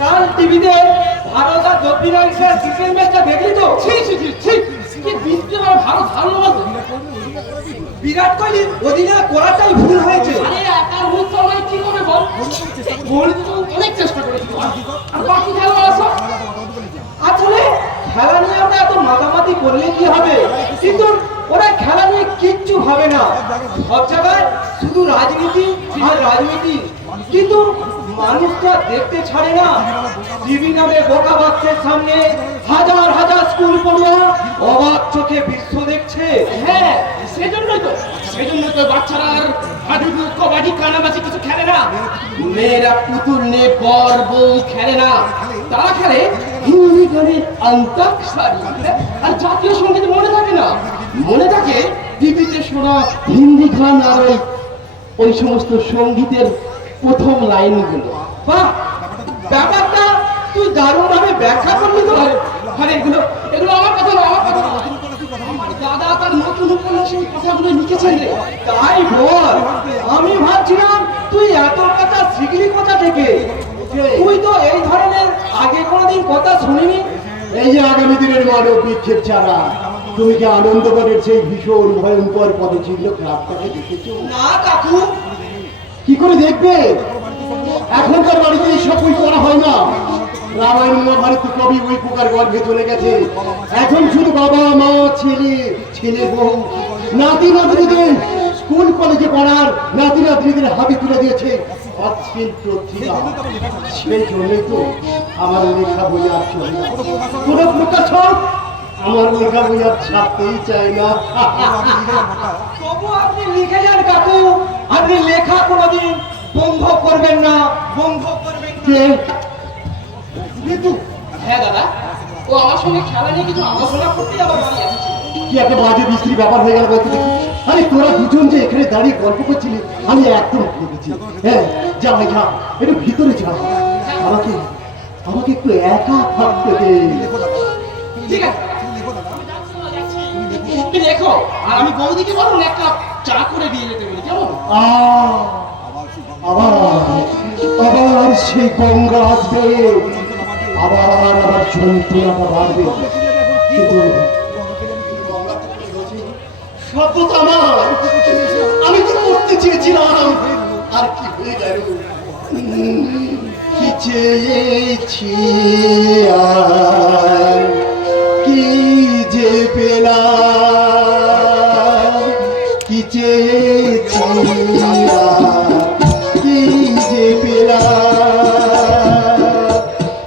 কাল টিভিতে ভারত আর দক্ষিণ আফ্রিকার ক্রিকেট ম্যাচটা দেখলি তো? ছি ছি ছি ছি। কি বৃষ্টি আমার ভারত হারলো বলতো? বিরাট কোহলির অধীনে করাটাই ভুল হয়েছে। আরে একার ভুল তো নয় কি করে বল? কোহলি তো অনেক চেষ্টা করেছিল। আর বাকি খেলোয়াড় সব? আসলে খেলা নিয়ে আমরা এত মাতামাতি করলে কি হবে? কিন্তু ওরা খেলা নিয়ে কিচ্ছু ভাবে না। সব জায়গায় শুধু রাজনীতি আর রাজনীতি। কিন্তু মানুষটা দেখতে ছাড়ে না। টিভি নামে বোকা বাচ্চার সামনে হাজার হাজার স্কুল পড়ুয়া অবাক চোখে বিশ্ব দেখছে। হ্যাঁ সেজন্যই তো সেজন্যই তো বাচ্চারা আর হাডুডু কবাডি কানামাছি কিছু খেলে না। মেয়েরা পুতুল নিয়ে বর, বউ খেলে না। তারা খেলে গানের অন্তাক্ষরী আর জাতীয় সংগীত মনে থাকে না। মনে থাকে টিভিতে শোনা হিন্দি গান আর ওই সমস্ত সঙ্গীতের প্রথম লাইনগুলো বাহ! ব্যাপারটা তুই দারুণ ভাবে ব্যাখ্যা করলি তো। আরে এগুলো এগুলো আমার কথা না আমার কথা না আমার দাদা তার নতুন উপন্যাসে এই কথাগুলো লিখেছেন রে। তাই বল। আমি ভাবছিলাম তুই এত কথা শিখলি কোথা থেকে? তুই তো এই ধরনের আগে কোনোদিন কথা শুনিনি। এই যে আগামী দিনের মানব বিক্ষেপ ছাড়া তুমি কি আনন্দগড়ের সেই ভীষণ ভয়ঙ্কর পদচিহ্ন ক্লাবটাকে দেখেছ? না কাকু কি করে দেখবে? এখনকার বাড়িতে এইসব বই করা হয় না। রামায়ণ ওই গর্ভে চলে গেছে। এখন শুধু বাবা, মা, ছেলে ছেলে নাতি স্কুল, কলেজে তুলে দিয়েছে সেই আমার লেখা বই আর আমার ছাপতেই চায় না। কাকু। আপনি লেখা কোনোদিন বন্ধ করবেন না। বন্ধ করবেন কে? ঋতু। হ্যাঁ দাদা। ও আমার সঙ্গে খেলা নিয়ে কিছু আলোচনা করতেই আমার বাড়ি এসেছে। কি একটা বাজে বিশ্রী ব্যাপার হয়ে গেল বলতে আরে তোরা দুজন যে এখানে দাঁড়িয়ে গল্প করছিলি আমি একদম হ্যাঁ যা ভাই যা। একটু ভিতরে যা। আমাকে আমাকে একটু একা থাকতে দে। ঠিক আছে। লেখো। আর আমি বৌদিকে বলুন এক কাপ চা করে দিয়ে যেতে বলি কেমন? আবার আবার সেই গঙ্গা আসবে। আবার আবার যন্ত্রণাটা বাড়বে কিন্তু সব তো আমার। আমি তো করতে চেয়েছিলাম। আর কি হয়ে গেল? কি চেয়েছি আর কি যে পেলাম? কি যে পেলাম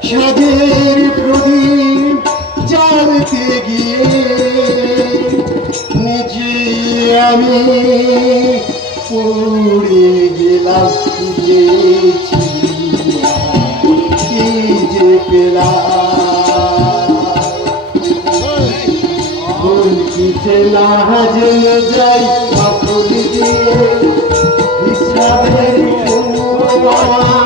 সাদের প্রদীপ জ্বালতে গিয়ে নিজে আমি পুড়ে গেলাম খুঁজেছি কি যে পেলাম বলতে না যাই i'm Oh,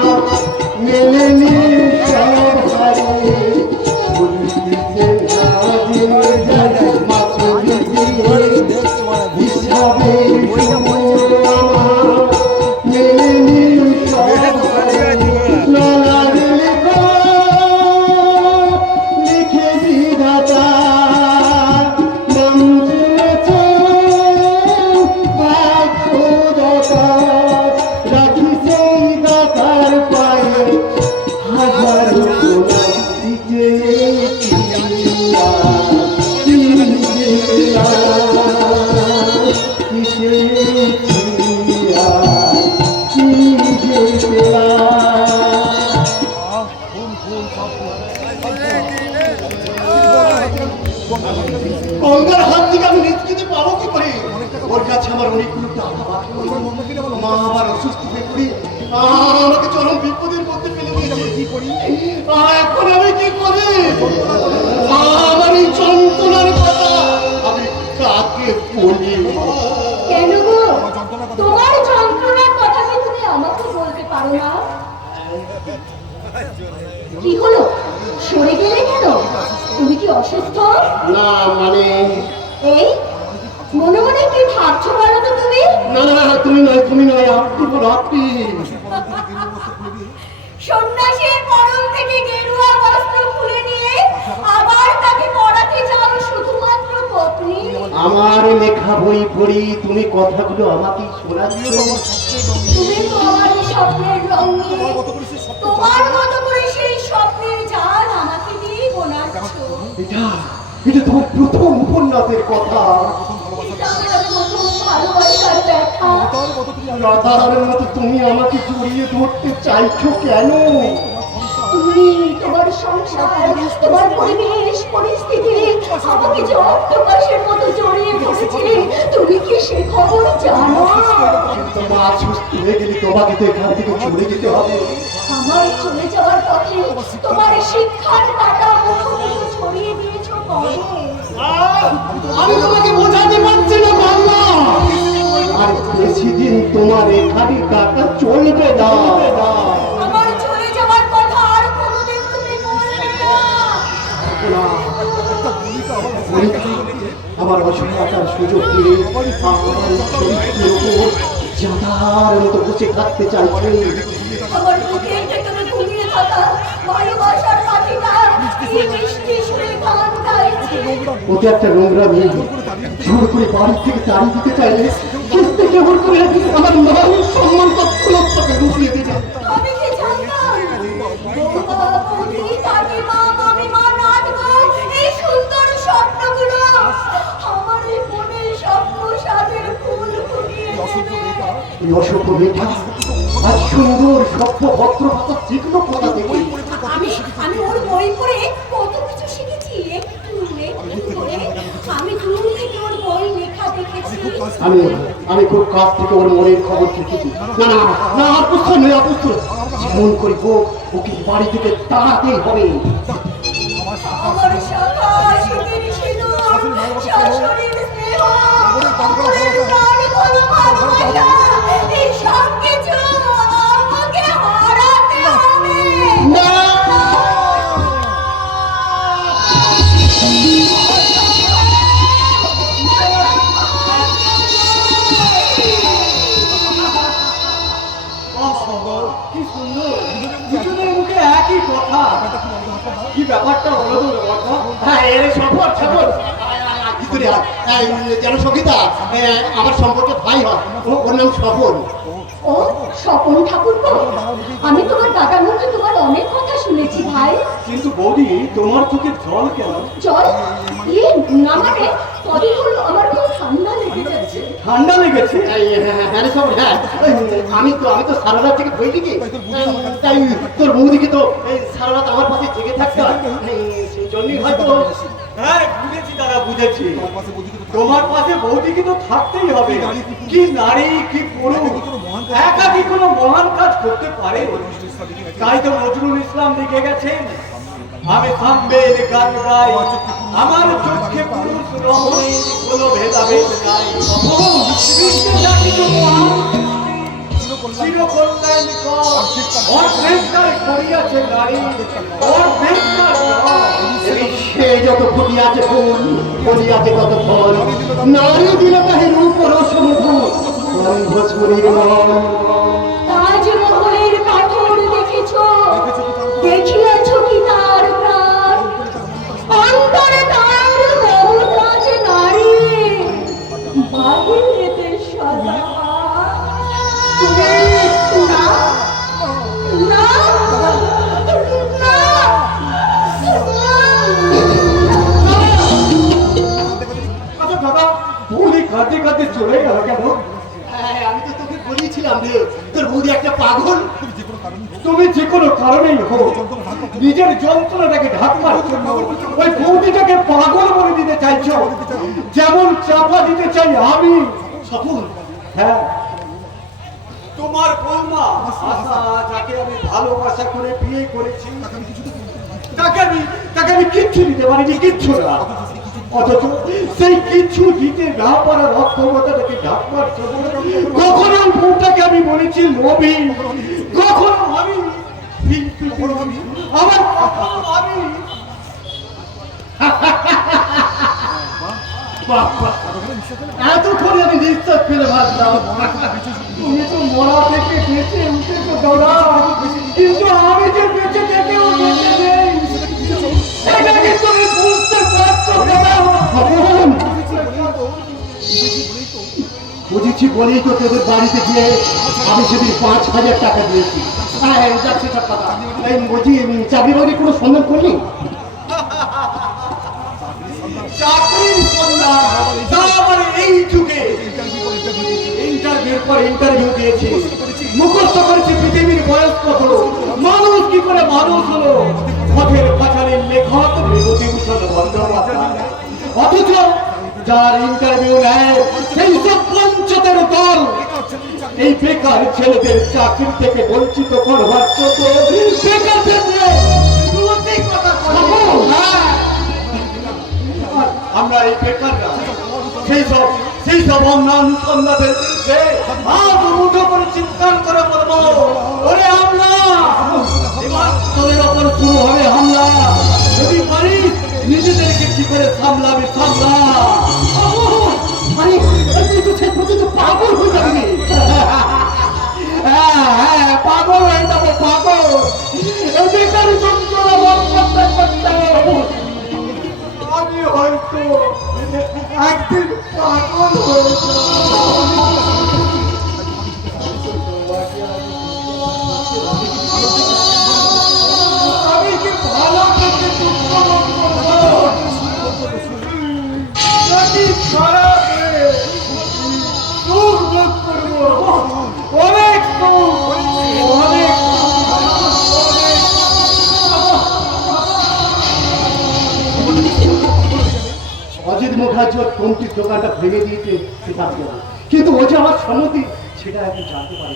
কি হলো? সরে গেলে কেন? তুমি কি অসুস্থ? না মানে এই মনে মনে কি ভাবছ বলো তো তুমি? না না তুমি নয় তুমি নয় আপনি আপনি সন্ন্যাসের পরম থেকে গেরুয়া বস্ত্র খুলে নিয়ে আবার তাকে পড়াতে যাও শুধুমাত্র পত্নী। আমার লেখা বই পড়ি তুমি কথাগুলো আমাকে শোনাচ্ছ তুমি তো আমার স্বপ্নের রঙ তোমার মতো করে সেই স্বপ্নের জাল আমাকে দিয়ে বোনাচ্ছ। এটা এটা তোমার প্রথম উপন্যাসের কথা। রাধার মতো তুমি আমাকে জড়িয়ে ধরতে চাইছো কেন? তুমি তোমার সংসার তোমার পরিবেশ পরিস্থিতি আমাকে যে অক্টোপাসের মতো জড়িয়ে ধরেছে তুমি কি সে খবর জানো? তোমার সুস্থ হয়ে গেলে তোমাকে তো এখান থেকে চলে যেতে হবে। আমার চলে যাওয়ার পথে তোমার শিক্ষার মুখগুলো ছড়িয়ে দিয়েছ কবে আমি তোমাকে বোঝাতে পারছি না বাংলা। আর বেশি দিন তোমার এখানে টাকা চলবে না। আমার চলে যাওয়ার কথা আর কোনোদিন তুমি বলবে না। আমার সুযোগ দিয়ে আমার চরিত্রের উপর জাতার মতো বসে থাকতে চাইছে আমার বুকের ভেতরে ঘুমিয়ে থাকা ভালোবাসার পাখিটা ওকে একটা নোংরা মেয়ে জোর করে বাড়ি থেকে তাড়ি দিতে চাইলে কিস্তি কেমন করে আমার মান সম্মান তৎক্ষণাৎ লুকিয়ে দিতে। আমি কি জানতাম? বৌমা, বৌদি, কাকিমা, মামিমা, নাতবু, এই সুন্দর স্বপ্নগুলো আমার এই মনের স্বপ্ন সাজের ফুল ফুটিয়ে দেবে। এই অসভ্য মেয়েটা আজ সুন্দর সভ্য ভদ্র ভাষা শিখলো কোথা থেকে আমি আমি ওর বই পড়ে কত কিছু শিখেছি একটু একটু করে আমি দূর থেকে ওর বই লেখা দেখেছি আমি আমি খুব কাছ থেকে ওর মনের খবর খেতেছি না না না পুস্তক নয় পুস্তক যেমন করি হোক, ওকে বাড়ি থেকে তাড়াতেই হবে। যেন সঙ্গীতা এ, আমার সম্পর্কে ভাই হয়। ওর নাম সফল ও স্বপন ঠাকুর আমি তোমার দাদার মুখে তোমার অনেক কথা শুনেছি ভাই। কিন্তু বৌদি তোমার চোখে জল কেন? জল? ইয়ে না মানে কদিন হলো আমার খুব ঠান্ডা লেগে যাচ্ছে। ঠান্ডা লেগেছে? হ্যাঁ, হ্যাঁ, হ্যাঁ রে সফল, হ্যাঁ। আমি তো আমি তো সারা রাত থেকে বই লিখি তাই তোর বৌদিকে তো এই সারা রাত আমার পাশে জেগে থাকতে হয়। সেই জন্যই হয়তো হ্যাঁ দাদা বুঝেছি। তোমার পাশে বৌদিকে তো থাকতেই হবে। কি নারী কি পুরুষ একা কি কোনো মহান কাজ? করতে পারে? তাই তো নজরুল ইসলাম লিখে গেছেন আমি সাম্বের গান গাই। আমার চোখে পুরুষ রমণীর কোনো ভেদাভেদ নাই। বিশ্বে যা কিছু মহান চিরকল্যাণ কর। করিয়াছে নারী। অর্ধেককার সে যত ফুটি আছে ফুল, ফুলি আছে তত ফল। নারী দিল তাহে রূপ রসম ফুল ভোজপুরির মন কাঁদতে চলে গেল কেন? হ্যাঁ, আমি তো তোকে বলেছিলাম রে তোর বৌদি একটা পাগল। তুমি যে কোনো কারণেই হোক নিজের যন্ত্রণাটাকে ঢাকবার জন্য ওই বৌদিটাকে পাগল বলে দিতে চাইছো? যেমন চাপা দিতে চাই আমি। সফল। হ্যাঁ। তোমার বৌমা যাকে আমি ভালোবাসা করে বিয়ে করেছি তাকে আমি তাকে আমি কিচ্ছু দিতে পারিনি কিচ্ছু না। অথচ সেই কিচ্ছু দিতে না পারার অক্ষমতাটাকে কখনো আমি বলেছি কখনো আমি আমার আমি বাহ। আমি দাদা কিন্তু আমি যে বেঁচে বুঝতে পারছ বলেই তো তোদের বাড়িতে গিয়ে আমি সেদিন পাঁচ হাজার টাকা দিয়েছি। হ্যাঁ পর ইন্টারভিউ দিয়েছি। মুখস্থ করেছি পৃথিবীর মানুষ কি করে মানুষ হলো? পথের পাঁচালের লেখক বিভূতিভূষণ বন্দ্যোপাধ্যায়। অথচ যার ইন্টারভিউ নেয় সেই সব বঞ্চতের দল এই বেকার ছেলেদের চাকরি থেকে বঞ্চিত করবার আমরা এই বেকাররা, সেই সব সেই সব অন্য অনুসন্ধানের বিরুদ্ধে আজ মুঠো করে চিৎকার আরে, তুই তো ছেলে তুই তো পাগল হয়ে যাবে। হ্যাঁ হ্যাঁ পাগল হয়ে যাব পাগল। বেকার যন্ত্রণা করতে আমি হয়তো একদিন পাগল হয়ে যাব। ওর তন্ত্রির দোকানটা ভেঙে দিয়েছে সেটা আমি জানি। কিন্তু ও যে আমার সম্মতি সেটা এখন জানতে পারি।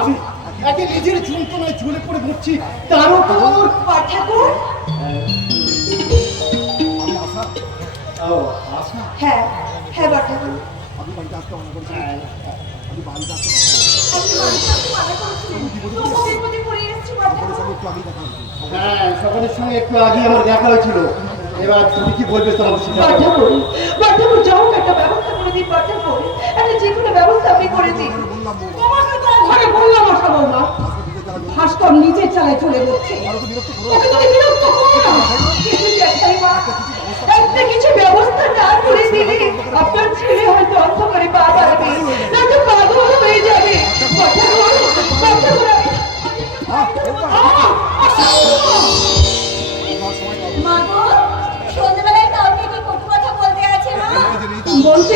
আমি একে নিজের যন্ত্রণায় ঝুলে পড়ে মরছি তার উপর ঠাকুর? হ্যাঁ হ্যাঁ ঠাকুর। আমি বাড়িতে আসতে মানা ঠাকুর। হ্যাঁ সকলের সঙ্গে একটু আগে আমার দেখা হয়েছিল। এবার তুমি কি বলবে তোমার পাঠাবো পাঠাবো যাও একটা ব্যবস্থা করে দিন পাঠাবো একটা যে কোনো ব্যবস্থা আপনি করে তোমাকে তো ঘরে বললাম আশা বৌমা ভাস্কর নিজের চালায় চলে যাচ্ছে ওকে তুমি বিরক্ত করো না কিছু একটাই মা একটা কিছু ব্যবস্থা না করে দিলে আপনার ছেলে হয়তো অন্ধকারে পা বাড়বে নয়তো পাগল হয়ে যাবে পাঠাবো পাঠাবো মাগো বলতে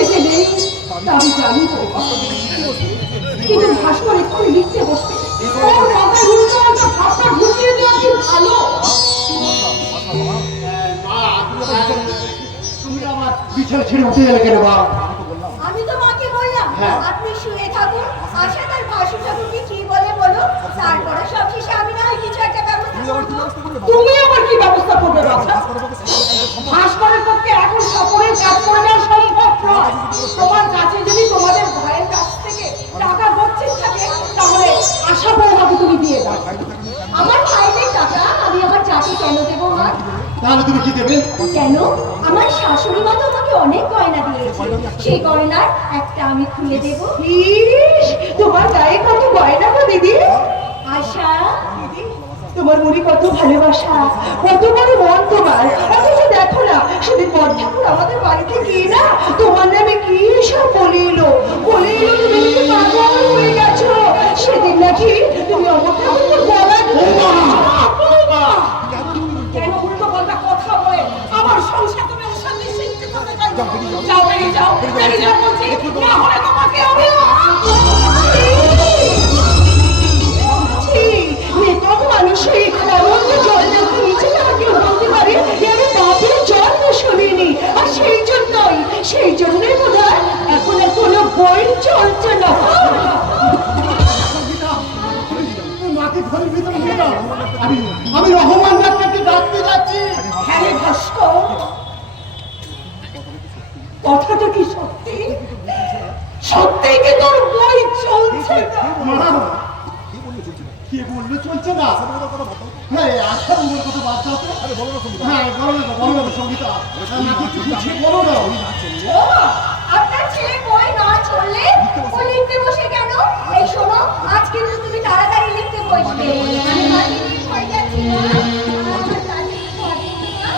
আমি জানি তো কিন্তু ভাস্কর এক্ষুনি লিখতে বসবে। ওর মাথায় উল্টো পাল্টা ভাবটা ঢুকিয়ে দেওয়া কি ভালো তুমি আমার বিছানা ছেড়ে উঠে গেলে কেন বা আমি তো মাকে বললাম হ্যাঁ। আপনি শুয়ে থাকুন আশা তার ভাসু ঠাকুরকে কি বলে বলো তারপরে সব শেষে আমি না হয় কিছু একটা ব্যবস্থা করব। তুমি আবার কি ব্যবস্থা করবে ভাস্করের পক্ষে এখন সকলের কাজ করে তোমার কাছে যদি তোমাদের ভাইয়ের কাছ থেকে টাকা গচ্ছিত থাকে তাহলে আশা বৌমাকে তুমি দিয়ে দাও। আমার ভাইদের টাকা আমি আমার চাকরি কেন দেবো মা? তাহলে তুমি কি দেবে? কেন? আমার শাশুড়ি মা তো আমাকে অনেক গয়না দিয়েছে। সেই গয়নার একটা আমি খুলে দেব। ইস তোমার গায়ে কত গয়না গো দিদি? আশা তোমার মনে কত ভালোবাসা? কত বড় মন তোমার? অথচ দেখো না সেদিন বর ঠাকুর আমাদের বাড়িতে গিয়ে না তোমার নামে কি সব বলে এলো। বলে এলো তুমি নাকি পাগল হয়ে গেছো। সেদিন নাকি তুমি অমর ঠাকুর বলা কে বলল? চলছে না। হ্যাঁ আশা বলব কথা বাদ দাও তো। হ্যাঁ বলো না বলো না সঙ্গীতা। আমাকে বলো না। আপনার ছেলে বই না চললে ও লিখতে বসে কেন? এই শোনো আজ কিন্তু তুমি তাড়াতাড়ি লিখতে বসবে। আমি মাকে নিয়ে ঘরে যাচ্ছি না। আমার কাজে ঘরে না।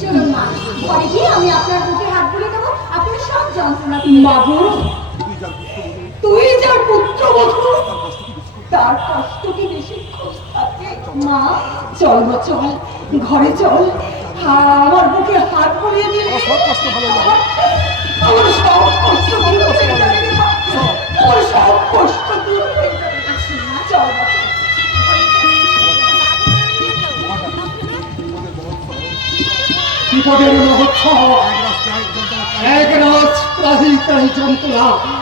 চলুন মা ঘরে গিয়ে আমি আপনার বুকে হাত বুলিয়ে দেবো। আপনার সব যন্ত্রণা মাগো তুই যার পুত্র পুত্রবধূ তার কষ্ট কি বেশি খুশ থাকে। মা চল মা চল। ঘরে চল। আমার বুকে হাত পরিয়ে দিলে। আমার সব কষ্ট মা। আমার সব কষ্ট দূর হয়ে যাবে। চল। বিপদের মহোৎসব। এক রাজ ত্রাহি ত্রাহি যন্ত্রণা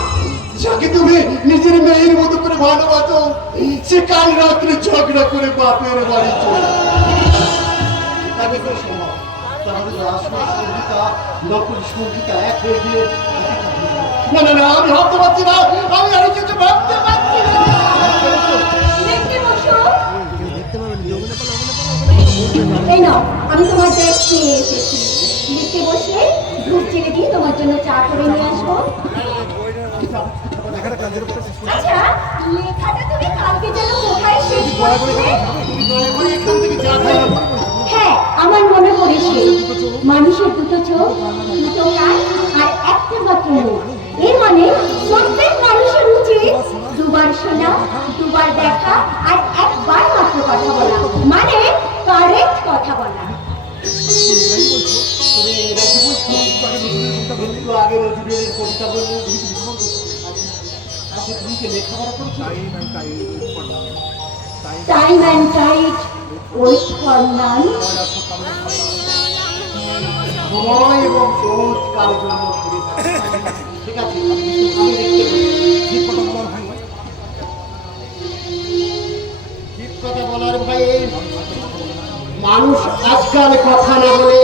যাকে তুমি নিজের মেয়ের মতো করে ভালোবাসো সে কাল রাত্রে ঝগড়া করে বাপের বাড়ি চলে না না না আমি ভাবতে পারছি না। আমি আরও কিছু ভাবতে পারছি না। দেখতে এই নাও আমি তোমার ব্যাগ নিয়ে এসেছি। লিখতে বসে ধূপ জেলে দিয়ে তোমার জন্য চা করে নিয়ে আসব। আচ্ছা লেখাটা তুমি কালকে যেন কোথায় শেষ করেছিলে? এখান থেকে যা হ্যাঁ আমার মনে পড়েছে। মানুষের দুটো চোখ। দুটো কান আর একটা মাত্র মুখ। এর মানে প্রত্যেক মানুষের উচিত দুবার শোনা দুবার দেখা আর একবার মাত্র কথা বলা। মানে কারেক্ট কথা বলা। আগে নজরুলের কবিতা বললে time and tide wait for none সময় এবং সহজ কালের জন্য। ঠিক আছে। ঠিক কথা বলার ভাই। মানুষ আজকাল কথা না বলে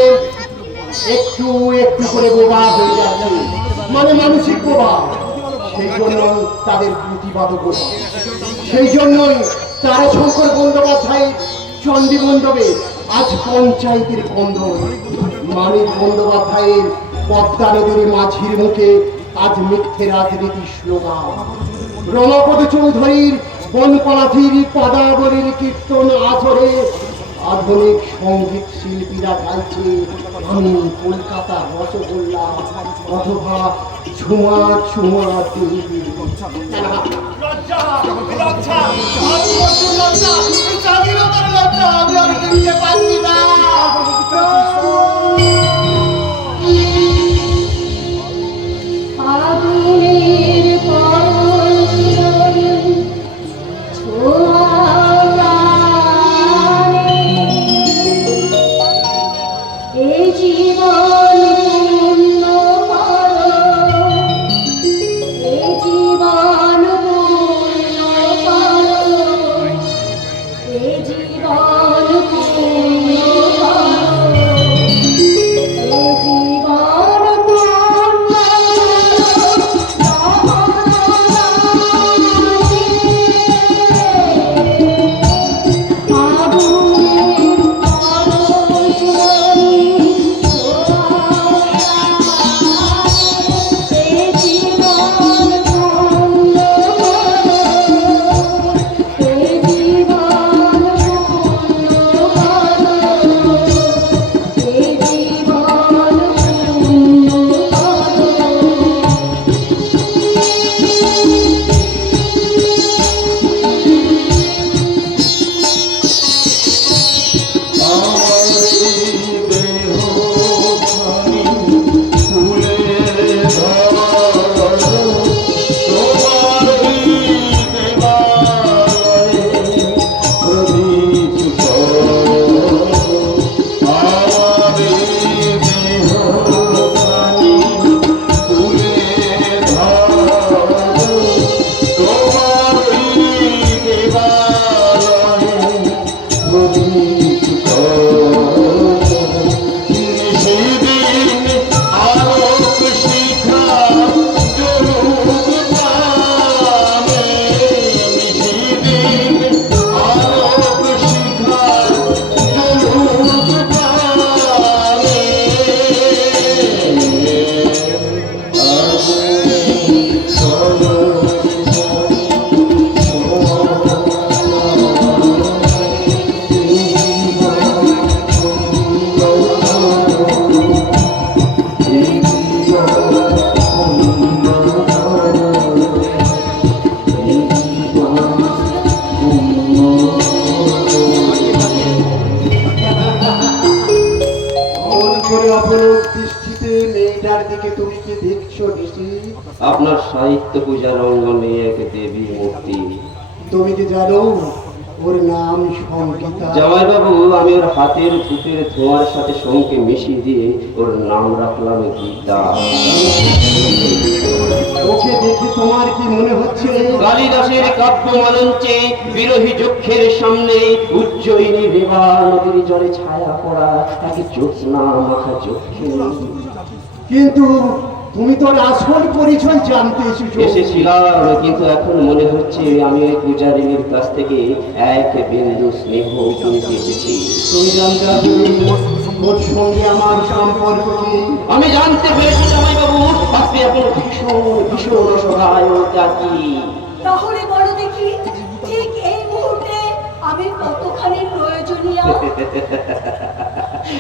একটু একটু করে বোবা হয়ে যাচ্ছে। মানে মানসিক বোবা। সেই জন্য তাদের প্রতিবাদ বোবা সেই জন্যই তারা শঙ্কর বন্দ্যোপাধ্যায় চণ্ডী মণ্ডপে আজ পঞ্চায়েতের কন্দল। মানিক বন্দ্যোপাধ্যায়ের পদ্মা মাঝির মুখে আজ মিথ্যে রাজনীতির স্লোগান। রমাপদ চৌধুরীর বনপলাথির পদাবলীর কীর্তন আসরে আধুনিক সংগীত শিল্পীরা গাইছে আমি কলকাতা রসগোল্লা অথবা ঝুমা ঝুমা দেবী আমি আর মিশিয়ে দিয়ে ওর নাম রাখলাম গীতা। ওকে দেখে তোমার কি মনে হচ্ছে? কালিদাসের কাব্য মঞ্চে বিরোহী যক্ষের সামনে উজ্জয়িনী রেবা নদীর জলে ছায়া পড়া তাকে মাখা চোখে কিন্তু তুমি তোর আসল পরিচয় জানতে এসেছ। এসেছিলাম কিন্তু এখন মনে হচ্ছে আমি ওই পূজারিনীর কাছ থেকে এক বিন্দু স্নেহ কিনতে এসেছি। তুমি জানতে ওর সঙ্গে আমার সম্পর্ক। আমি জানতে পেরেছি আপনি এখন ভীষণ ভীষণ অসহায় ও জাতি তাহলে বলো দেখি ঠিক এই মুহূর্তে আমি কতখানি প্রয়োজনীয়?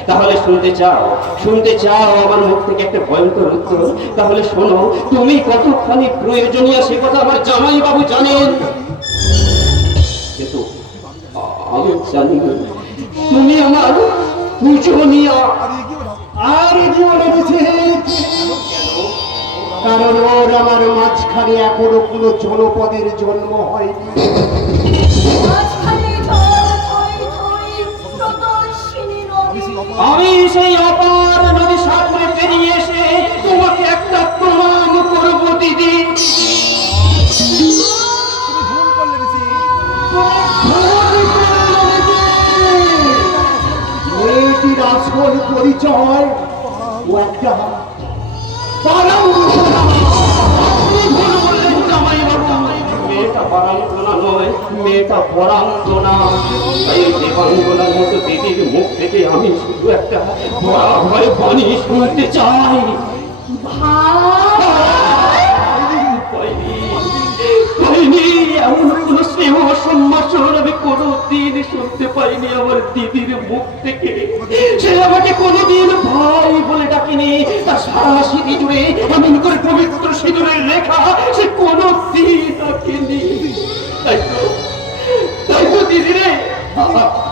তাহলে শুনতে চাও শুনতে চাও আমার মুখ থেকে একটা ভয়ঙ্কর উত্তর। তাহলে শোনো তুমি কতখানি প্রয়োজনীয় সে কথা আমার জামাই বাবু জানেন। কিন্তু আমি জানি তুমি আমার পূজনীয়। আর জীবনে বুঝে কারণ ওর আমার মাঝখানে এখনও কোনো জনপদের জন্ম হয়নি। আমি সেই অপার নদী সামনে পেরিয়ে আসল পরিচয় ও একটা। মেয়েটা পরাঙ্গনা নয়, মেয়েটা পরাঙ্গনা। মতো দিদির মুখ থেকে আমি শুধু একটা বড় ভয় বাণী শুনতে চাই পাইনি, কোনোদিন শুনতে পাইনি আমার দিদির মুখ থেকে। সে আমাকে কোনোদিন ভাই বলে ডাকেনি। তার সারা স্মৃতি জুড়ে এমন করে পবিত্র সিঁদুরের রেখা সে কোনোদিন ডাকেনি। তাই তো তাই তো দিদি রে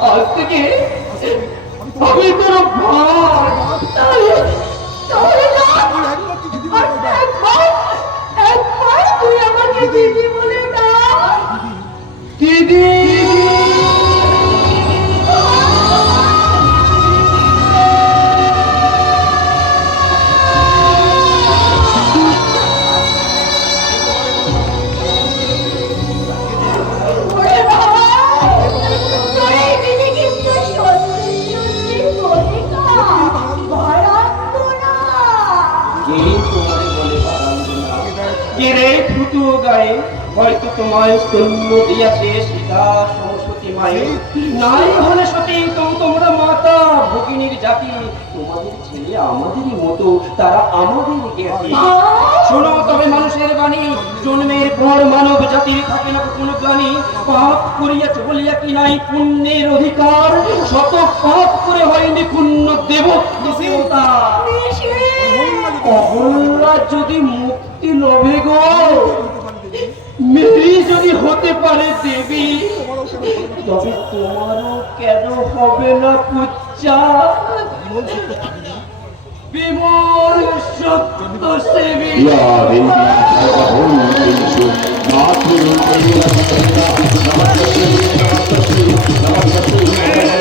আজ থেকে আমি তোর ভাই। তাহলে তাহলে না দিদি বলে ডাক দিদি। স্তন্য সীতা সরস্বতী মায়ের। নাই হলে সতী তোমরা মাতা ভগিনীর জাতি। তোমাদের ছেলে আমাদেরই মতো তারা আমাদের জ্ঞাতি শোনো তবে মানুষের বাণী জন্মের পর মানব জাতির থাকে না কোনো গ্লানি। পাপ করিয়া বলিয়া কি নাই পুণ্যের অধিকার? শত পাপ করে হয়নি পুণ্য দেব দেবতা। অহল্লা যদি মুক্তি লোভে গো হতে পারে দেবী তবে তোমারও কেন হবে না কুচ্চা বিমল সত্য সেবী নমস্তে নমস্তে